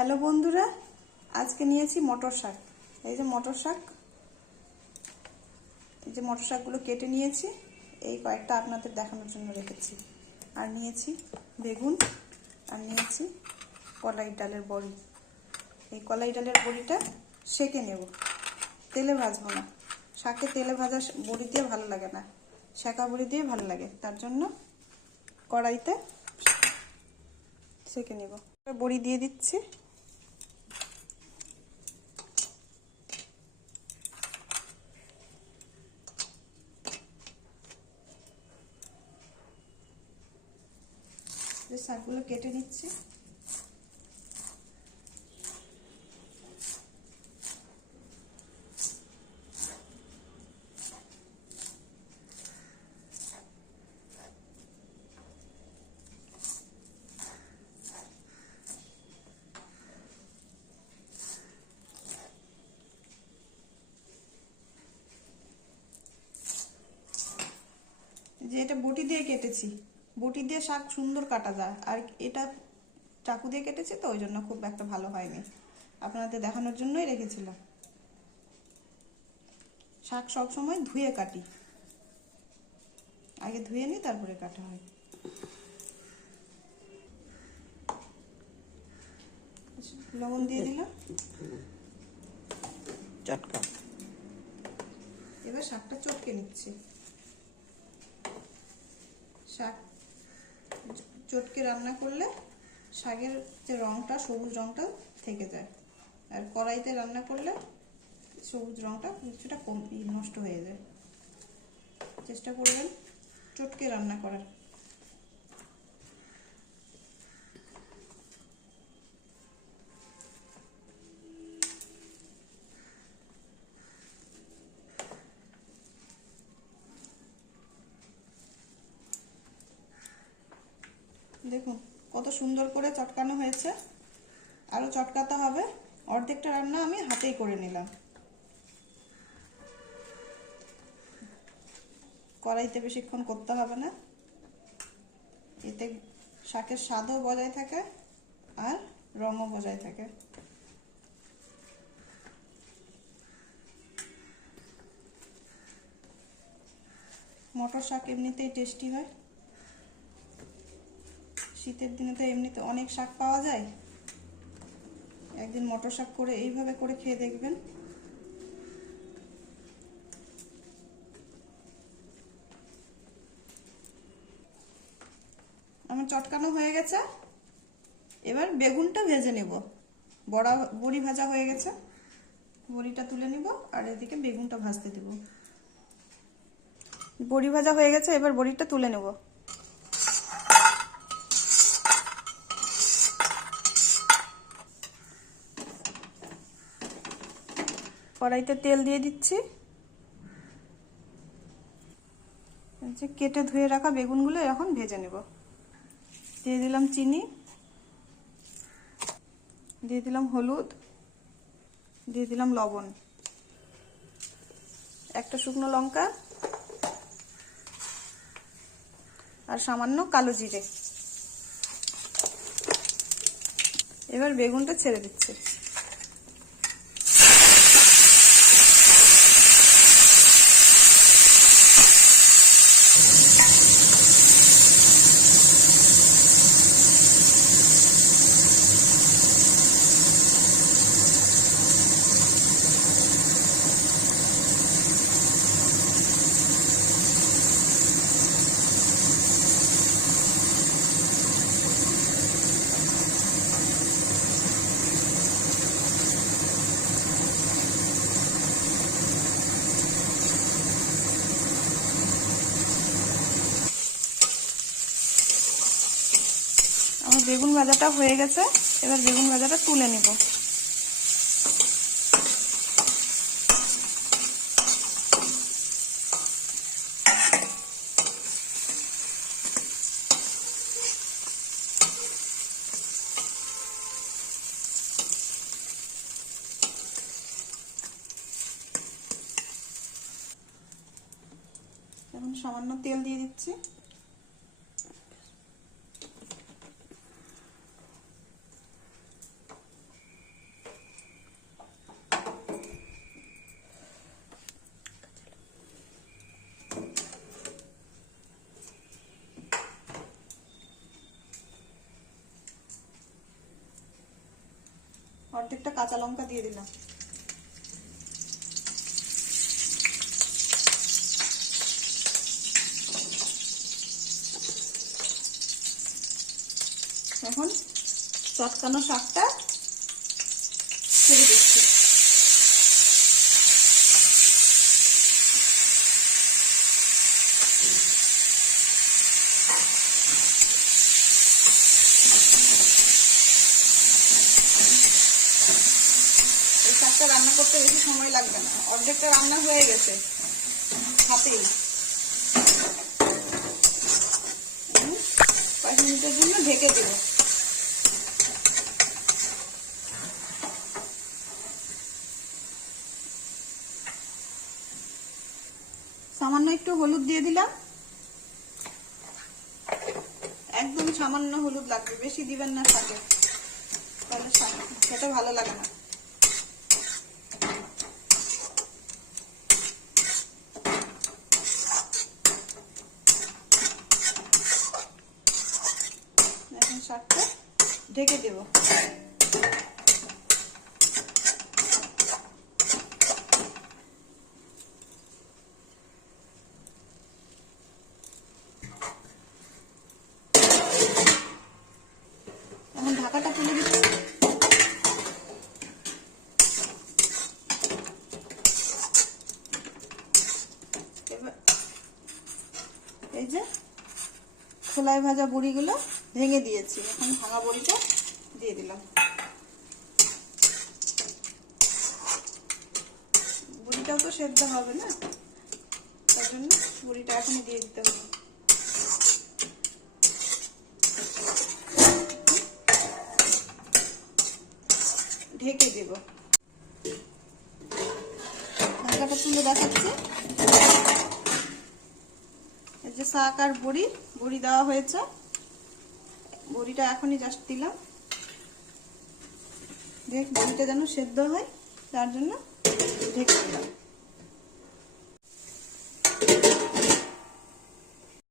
Hello বন্ধুরা, আজকে নিয়েছি মটর শাক। এই যে মটর শাকগুলো কেটে নিয়েছি। এই কয়েকটা আপনাদের দেখানোর জন্য রেখেছি। আর নিয়েছি বেগুন, আর নিয়েছি কলাই ডালের বড়ি। এই কলাই ডালের বড়িটা সেঁকে নেব, তেলে ভাজবো না। শাকে তেলে ভাজা বড়ি দিয়ে ভালো লাগে না, সেঁকা বড়ি দিয়ে ভালো লাগে। তার জন্য কড়াইতে সেঁকে নেব। বড়ি দিয়ে দিচ্ছি। শাকগুলো কেটে নিচ্ছি। যে এটা বটি দিয়ে কেটেছি, বটি দিয়ে শাক সুন্দর কাটা যায়, আর এটা চাকু দিয়ে কেটেছি তো ওই জন্য খুব একটা ভালো হয়নি। আপনাদের দেখানোর জন্যই রেখেছিলাম। শাক সব সময় ধুয়ে কাটি, আগে ধুয়ে নিই তারপরে কাটা হয়। লবণ দিয়ে দিলাম, চটকা। এবার শাকটা চটকে নিচ্ছি। শাক চটকে রান্না করলে শাকের যে রংটা, সবুজ রংটা থেকে যায়, আর কড়াইতে রান্না করলে সবুজ রংটা কিছুটা কম নষ্ট হয়ে যায়। চেষ্টা করবেন চটকে রান্না করার। দেখুন কত সুন্দর করে চটকানো হয়েছে, আরো চটকাতে হবে। অর্ধেকটা রান্না আমি হাতেই করে নিলাম, কড়াইতে বেশিক্ষণ করতে হবে না। এতে শাকের স্বাদও বজায় থাকে আর রঙও বজায় থাকে। মটর শাক এমনিতেই টেস্টি হয়। শীতের দিনে তো এমনিতে অনেক শাক পাওয়া যায়। একদিন মটর শাক করে এইভাবে করে খেয়ে দেখবেন। আমার চটকানো হয়ে গেছে, এবার বেগুনটা ভেজে নেব। বড়ি ভাজা হয়ে গেছে, বড়িটা তুলে নিব আর এদিকে বেগুনটা ভাজতে দেব। বড়ি ভাজা হয়ে গেছে, এবার বড়িটা তুলে নেব। কড়াইতে তেল দিয়ে দিচ্ছি। যে কেটে ধুয়ে রাখা বেগুনগুলো এখন ভেজে নেব। দিয়ে দিলাম চিনি, দিয়ে দিলাম হলুদ, দিয়ে দিলাম লবণ, একটা শুকনো লঙ্কা আর সামান্য কালো জিরে। এবার বেগুনটা ছেড়ে দিচ্ছি। আমার বেগুন ভাজাটা হয়ে গেছে, এবার বেগুন ভাজাটা তুলে নিব। এখন সামান্য তেল দিয়ে দিচ্ছি। অর্ধেকটা কাঁচা লঙ্কা দিয়ে দিলাম। এখন চটকানো শাকটা ছেড়ে দিচ্ছি। এই শাকটা রান্না করতে বেশি সময় লাগবে না, অর্ধেকটা রান্না হয়ে গেছে হাতেই। 5 মিনিটের জন্য ঢেকে দেবো। সামান্য একটু হলুদ দিয়ে দিলাম, একদম সামান্য হলুদ লাগবে, বেশি দিবেন না শাকে, তাহলে খেতে ভালো লাগে না। এখন শাকটা ঢেকে দেব। এখন ঢাকাটা তুলে দিচ্ছি। এবার এই যে খোলায় ভাজা বড়িগুলো ভেঙে দিয়েছি, এখন ভাঙা বড়িটা দিয়ে দিলাম। বড়িটাও তো সেদ্ধ হবে না, তার জন্য বড়িটা এখনই দিয়ে দিতে হবে। ঢেকে দেব। ঢাকাটা তুলে দেখাচ্ছি। এই যে শাক আর বড়ি দেওয়া হয়েছে, বড়িটা এখনই জাস্ট দিলাম। দেখ বড়িটা যেন সেদ্ধ হয়, তার জন্য ঢেকে দিলাম।